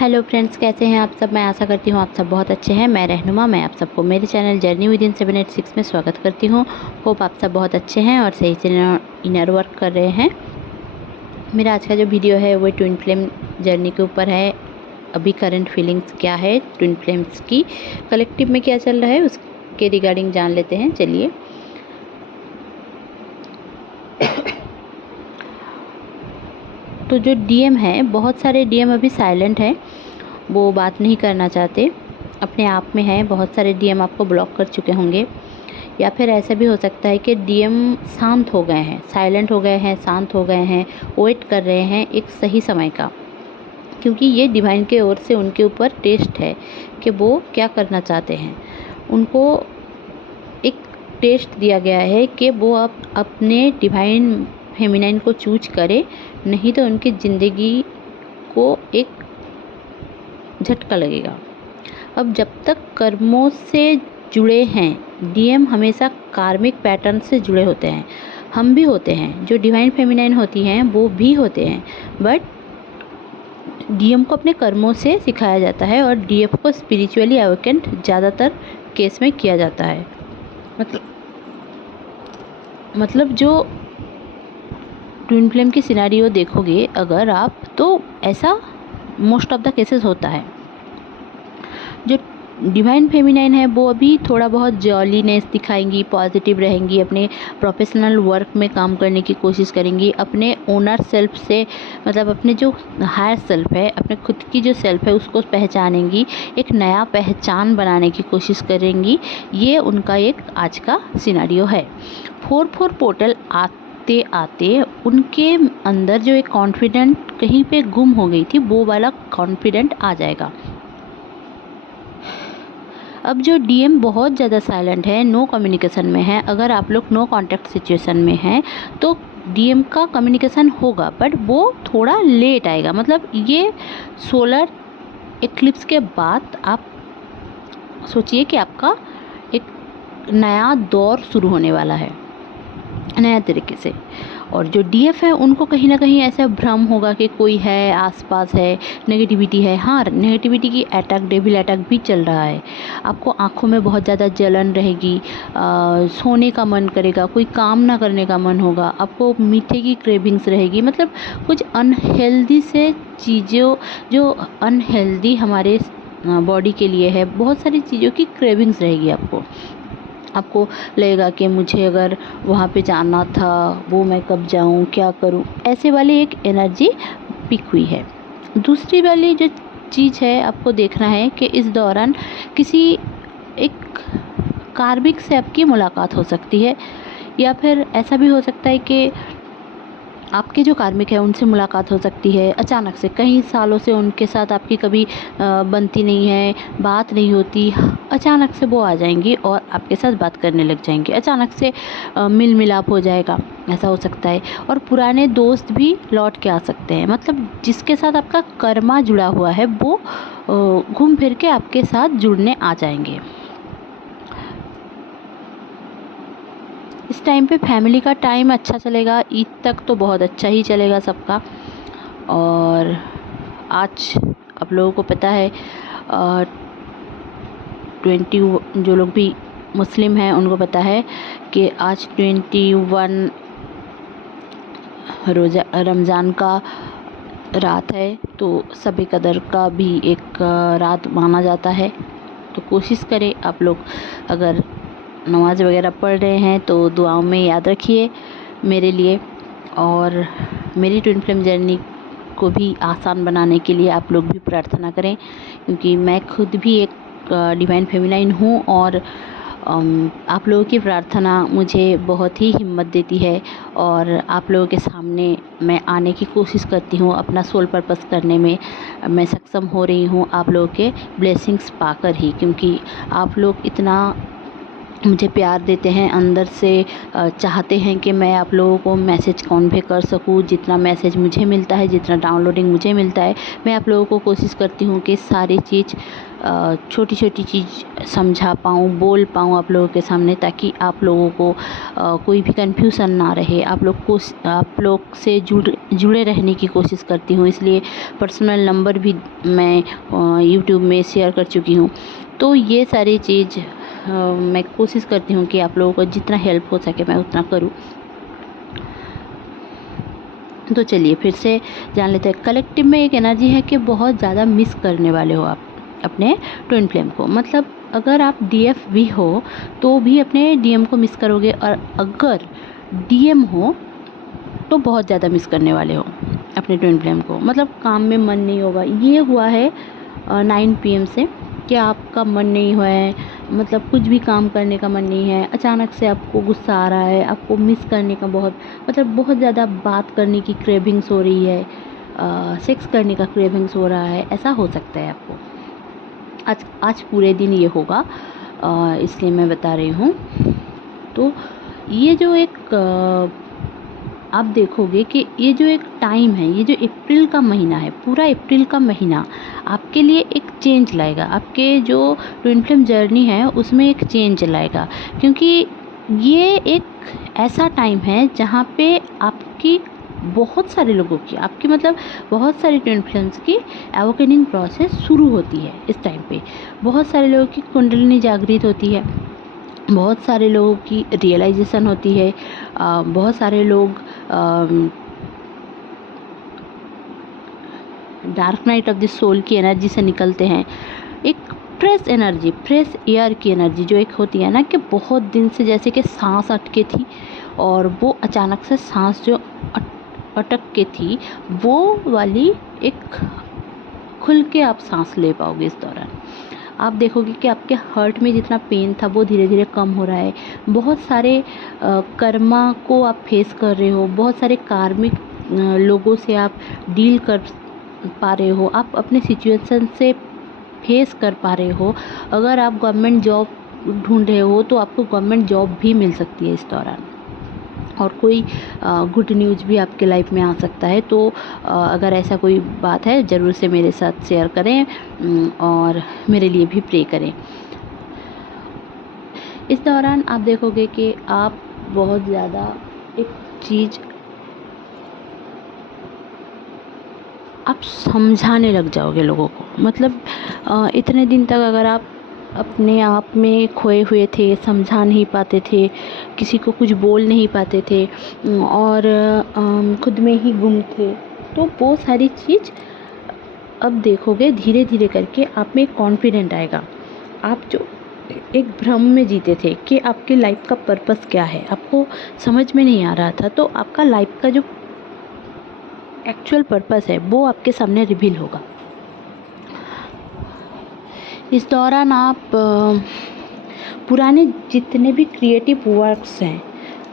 Hello friends, कैसे हैं आप सब। मैं आशा करती हूँ आप सब बहुत अच्छे हैं। मैं रहनुमा, मैं आप सबको मेरे चैनल जर्नी विदिन 786 में स्वागत करती हूँ। होप आप सब बहुत अच्छे हैं और सही से इनर वर्क कर रहे हैं। मेरा आज का जो वीडियो है वो ट्विन फ्लेम जर्नी के ऊपर है। अभी करंट फीलिंग्स क्या है, ट्विन फ्लेम्स की कलेक्टिव में क्या चल रहा है, उसके रिगार्डिंग जान लेते हैं। चलिए। तो जो डीएम है, बहुत सारे डीएम अभी साइलेंट हैं, वो बात नहीं करना चाहते, अपने आप में है। बहुत सारे डीएम आपको ब्लॉक कर चुके होंगे, या फिर ऐसा भी हो सकता है कि डीएम शांत हो गए हैं, साइलेंट हो गए हैं, शांत हो गए हैं, वेट कर रहे हैं एक सही समय का, क्योंकि ये डिवाइन के ओर से उनके ऊपर टेस्ट है कि वो क्या करना चाहते हैं। उनको एक टेस्ट दिया गया है कि वो अब अपने डिवाइन फेमिनाइन को चूज करें, नहीं तो उनकी ज़िंदगी को एक झटका लगेगा। अब जब तक कर्मों से जुड़े हैं, डीएम हमेशा कार्मिक पैटर्न से जुड़े होते हैं। हम भी होते हैं, जो डिवाइन फेमिनाइन होती हैं वो भी होते हैं, बट डीएम को अपने कर्मों से सिखाया जाता है और डीएफ को स्पिरिचुअली अवेकेंट ज़्यादातर केस में किया जाता है। मतलब जो ट्विन फ्लेम की सिनारियो देखोगे अगर आप, तो ऐसा मोस्ट ऑफ द केसेस होता है। जो डिवाइन फेमिनाइन है वो अभी थोड़ा बहुत जॉलीनेस दिखाएंगी, पॉजिटिव रहेंगी, अपने प्रोफेशनल वर्क में काम करने की कोशिश करेंगी, अपने ओनर सेल्फ से, मतलब अपने जो हायर सेल्फ है, अपने खुद की जो सेल्फ है उसको पहचानेंगी, एक नया पहचान बनाने की कोशिश करेंगी। ये उनका एक आज का सिनारियो है। 4-4 पोर्टल आते आते उनके अंदर जो एक कॉन्फिडेंट कहीं पे गुम हो गई थी, वो वाला कॉन्फिडेंट आ जाएगा। अब जो डीएम बहुत ज़्यादा साइलेंट है, नो कम्युनिकेशन में है, अगर आप लोग नो कांटेक्ट सिचुएशन में हैं तो डीएम का कम्युनिकेशन होगा, बट वो थोड़ा लेट आएगा। मतलब ये सोलर एक्लिप्स के बाद आप सोचिए कि आपका एक नया दौर शुरू होने वाला है, नया तरीके से। और जो डीएफ है उनको कहीं ना कहीं ऐसा भ्रम होगा कि कोई है आसपास, है नेगेटिविटी है। हाँ, नेगेटिविटी की अटैक, डेविल अटैक भी चल रहा है। आपको आंखों में बहुत ज़्यादा जलन रहेगी, सोने का मन करेगा, कोई काम ना करने का मन होगा, आपको मीठे की क्रेविंग्स रहेगी। मतलब कुछ अनहेल्दी से चीज़ों, जो अनहेल्दी हमारे बॉडी के लिए है, बहुत सारी चीज़ों की क्रेविंग्स रहेगी। आपको लगेगा कि मुझे अगर वहाँ पे जाना था, वो मैं कब जाऊँ, क्या करूँ, ऐसे वाली एक एनर्जी पिक हुई है। दूसरी वाली जो चीज़ है, आपको देखना है कि इस दौरान किसी एक कार्मिक से आपकी मुलाकात हो सकती है, या फिर ऐसा भी हो सकता है कि आपके जो कार्मिक है उनसे मुलाकात हो सकती है अचानक से। कई सालों से उनके साथ आपकी कभी बनती नहीं है, बात नहीं होती, अचानक से वो आ जाएंगी और आपके साथ बात करने लग जाएंगे। अचानक से मिल मिलाप हो जाएगा, ऐसा हो सकता है। और पुराने दोस्त भी लौट के आ सकते हैं। मतलब जिसके साथ आपका कर्मा जुड़ा हुआ है वो घूम फिर के आपके साथ जुड़ने आ जाएंगे। इस टाइम पे फैमिली का टाइम अच्छा चलेगा, ईद तक तो बहुत अच्छा ही चलेगा सबका। और आज आप लोगों को पता है 20 जो लोग भी मुस्लिम हैं उनको पता है कि आज 21 रोज़ा रमज़ान का रात है, तो शब कदर का भी एक रात माना जाता है। तो कोशिश करें आप लोग, अगर नमाज़ वगैरह पढ़ रहे हैं तो दुआओं में याद रखिए मेरे लिए, और मेरी ट्विन फ्लेम जर्नी को भी आसान बनाने के लिए आप लोग भी प्रार्थना करें, क्योंकि मैं खुद भी एक डिवाइन फेमिनाइन हूँ और आप लोगों की प्रार्थना मुझे बहुत ही हिम्मत देती है। और आप लोगों के सामने मैं आने की कोशिश करती हूँ, अपना सोल पर्पस करने में मैं सक्षम हो रही हूँ आप लोगों के ब्लेसिंग्स पाकर ही, क्योंकि आप लोग इतना मुझे प्यार देते हैं, अंदर से चाहते हैं कि मैं आप लोगों को मैसेज कन्वे कर सकूं। जितना मैसेज मुझे मिलता है, जितना डाउनलोडिंग मुझे मिलता है, मैं आप लोगों को कोशिश करती हूँ कि सारी चीज़ छोटी छोटी चीज़ समझा पाऊँ, बोल पाऊँ आप लोगों के सामने, ताकि आप लोगों को कोई भी कन्फ्यूज़न ना रहे। आप लोग से जुड़े रहने की कोशिश करती हूँ, इसलिए पर्सनल नंबर भी मैं यूट्यूब में शेयर कर चुकी हूँ। तो ये सारी चीज़ मैं कोशिश करती हूँ कि आप लोगों को जितना हेल्प हो सके मैं उतना करूँ। तो चलिए फिर से जान लेते हैं। कलेक्टिव में एक एनर्जी है कि बहुत ज़्यादा मिस करने वाले हो आप अपने ट्विन फ्लेम को। मतलब अगर आप डीएफ भी हो तो भी अपने डीएम को मिस करोगे, और अगर डीएम हो तो बहुत ज़्यादा मिस करने वाले हो अपने ट्विन फ्लेम को। मतलब काम में मन नहीं होगा। ये हुआ है 9 PM से कि आपका मन नहीं हुआ है, मतलब कुछ भी काम करने का मन नहीं है, अचानक से आपको गुस्सा आ रहा है, आपको मिस करने का बहुत ज़्यादा बात करने की क्रेविंग्स हो रही है, सेक्स करने का क्रेविंग्स हो रहा है, ऐसा हो सकता है आपको। आज पूरे दिन ये होगा, इसलिए मैं बता रही हूँ। तो ये जो एक आप देखोगे कि ये जो एक टाइम है, ये जो अप्रैल का महीना है, पूरा अप्रैल का महीना आपके लिए एक चेंज लाएगा। आपके जो ट्विन फ्लेम जर्नी है उसमें एक चेंज लाएगा, क्योंकि ये एक ऐसा टाइम है जहाँ पे आपकी बहुत सारे लोगों की, आपकी मतलब बहुत सारे ट्विन फ्लेम्स की एवोकेनिंग प्रोसेस शुरू होती है। इस टाइम पे बहुत सारे लोगों की कुंडलिनी जागृत होती है, बहुत सारे लोगों की रियलाइजेशन होती है, बहुत सारे लोग dark night of the soul की एनर्जी से निकलते हैं। एक फ्रेश एनर्जी, फ्रेश एयर की एनर्जी जो एक होती है ना, कि बहुत दिन से जैसे कि सांस अटके थी, और वो अचानक से सांस जो अटक के थी, वो वाली एक खुल के आप सांस ले पाओगे। इस दौरान आप देखोगे कि आपके हार्ट में जितना पेन था वो धीरे धीरे कम हो रहा है। बहुत सारे कर्मा को आप फेस कर रहे हो, बहुत सारे कार्मिक लोगों से आप डील कर पा रहे हो, आप अपने सिचुएशन से फेस कर पा रहे हो। अगर आप गवर्नमेंट जॉब ढूंढ रहे हो तो आपको गवर्नमेंट जॉब भी मिल सकती है इस दौरान, और कोई गुड न्यूज़ भी आपके लाइफ में आ सकता है। तो अगर ऐसा कोई बात है ज़रूर से मेरे साथ शेयर करें, और मेरे लिए भी प्रे करें। इस दौरान आप देखोगे कि आप बहुत ज़्यादा एक चीज़ आप समझाने लग जाओगे लोगों को। मतलब इतने दिन तक अगर आप अपने आप में खोए हुए थे, समझा नहीं पाते थे, किसी को कुछ बोल नहीं पाते थे, और खुद में ही गुम थे, तो वो सारी चीज़ अब देखोगे धीरे धीरे करके आप में कॉन्फिडेंट आएगा। आप जो एक भ्रम में जीते थे कि आपकी लाइफ का पर्पस क्या है, आपको समझ में नहीं आ रहा था, तो आपका लाइफ का जो एक्चुअल पर्पस है वो आपके सामने रिवील होगा। इस दौरान आप पुराने जितने भी क्रिएटिव वर्क्स हैं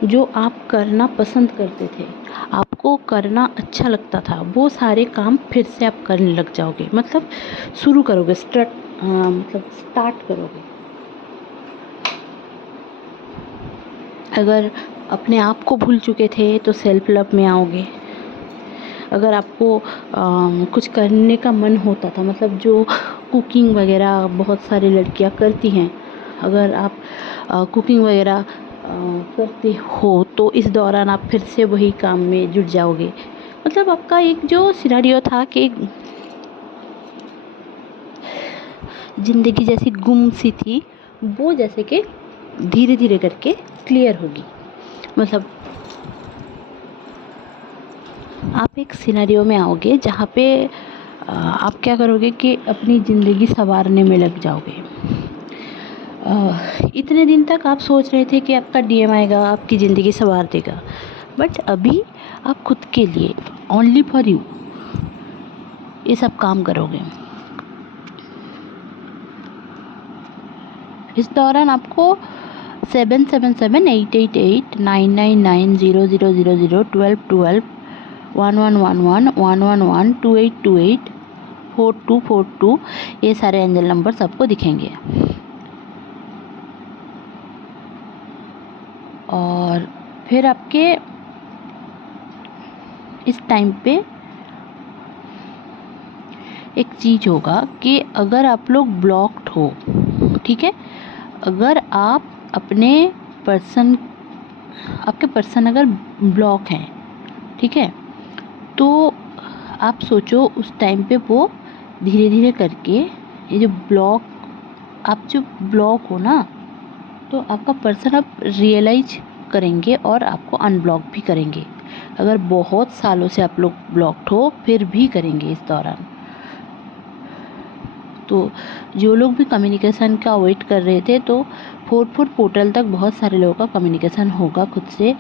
जो आप करना पसंद करते थे, आपको करना अच्छा लगता था, वो सारे काम फिर से आप करने लग जाओगे। मतलब शुरू करोगे, स्टार्ट करोगे। अगर अपने आप को भूल चुके थे तो सेल्फ लव में आओगे। अगर आपको कुछ करने का मन होता था, मतलब जो कुकिंग वगैरह बहुत सारी लड़कियां करती हैं, अगर आप कुकिंग वगैरह करते हो तो इस दौरान आप फिर से वही काम में जुट जाओगे। मतलब आपका एक जो सिनेरियो था कि ज़िंदगी जैसी गुम सी थी, वो जैसे कि धीरे धीरे करके क्लियर होगी। मतलब आप एक सिनेरियो में आओगे जहाँ पे आप क्या करोगे कि अपनी ज़िंदगी संवारने में लग जाओगे। इतने दिन तक आप सोच रहे थे कि आपका डीएम आएगा, आपकी ज़िंदगी संवार देगा, बट अभी आप खुद के लिए, ओनली फॉर यू, ये सब काम करोगे। इस दौरान आपको 77789900001212111128284242 ये सारे एंजल नंबर्स आपको दिखेंगे। और फिर आपके इस टाइम पे एक चीज़ होगा कि अगर आप लोग ब्लॉक्ड हो, ठीक है, अगर आप अपने पर्सन आपके पर्सन अगर ब्लॉक हैं, ठीक है, तो आप सोचो उस टाइम पे वो धीरे धीरे करके ये जो आप जो ब्लॉक हो ना, तो आपका पर्सन अब रियलाइज करेंगे और आपको अनब्लॉक भी करेंगे। अगर बहुत सालों से आप लोग ब्लॉक्ड हो फिर भी करेंगे इस दौरान। तो जो लोग भी कम्युनिकेशन का वेट कर रहे थे, तो 4 पोर्टल तक बहुत सारे लोगों का कम्युनिकेशन होगा खुद से।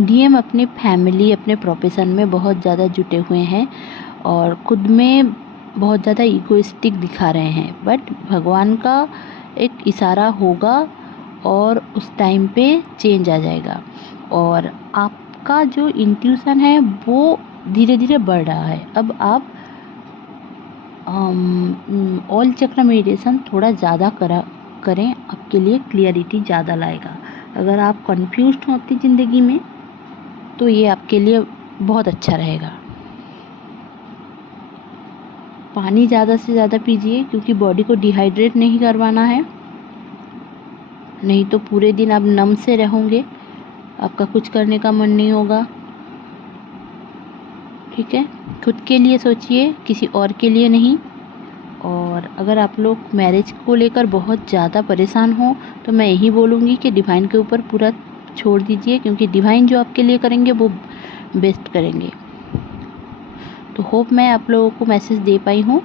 डीएम अपनी फैमिली, अपने प्रोफेशन में बहुत ज़्यादा जुटे हुए हैं और खुद में बहुत ज़्यादा इगोइस्टिक दिखा रहे हैं, बट भगवान का एक इशारा होगा और उस टाइम पे चेंज आ जाएगा। और आपका जो इंट्यूशन है वो धीरे धीरे बढ़ रहा है। अब आप ऑल चक्र मेडिटेशन थोड़ा ज़्यादा करें, आपके लिए क्लियरिटी ज़्यादा लाएगा। अगर आप कंफ्यूज्ड हो अपनी ज़िंदगी में तो ये आपके लिए बहुत अच्छा रहेगा। पानी ज़्यादा से ज़्यादा पीजिए, क्योंकि बॉडी को डिहाइड्रेट नहीं करवाना है, नहीं तो पूरे दिन आप नम से रहोगे, आपका कुछ करने का मन नहीं होगा। ठीक है, खुद के लिए सोचिए, किसी और के लिए नहीं। और अगर आप लोग मैरिज को लेकर बहुत ज़्यादा परेशान हो तो मैं यही बोलूँगी कि डिवाइन के ऊपर पूरा छोड़ दीजिए, क्योंकि डिवाइन जो आपके लिए करेंगे वो बेस्ट करेंगे। तो होप मैं आप लोगों को मैसेज दे पाई हूँ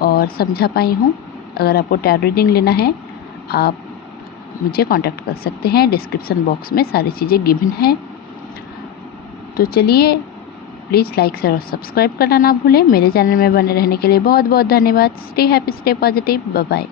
और समझा पाई हूँ। अगर आपको टैरो रीडिंग लेना है आप मुझे कांटेक्ट कर सकते हैं, डिस्क्रिप्शन बॉक्स में सारी चीज़ें गिवन हैं। तो चलिए, प्लीज़ लाइक शेयर और सब्सक्राइब करना ना भूलें। मेरे चैनल में बने रहने के लिए बहुत बहुत धन्यवाद। Stay happy, stay positive, bye bye.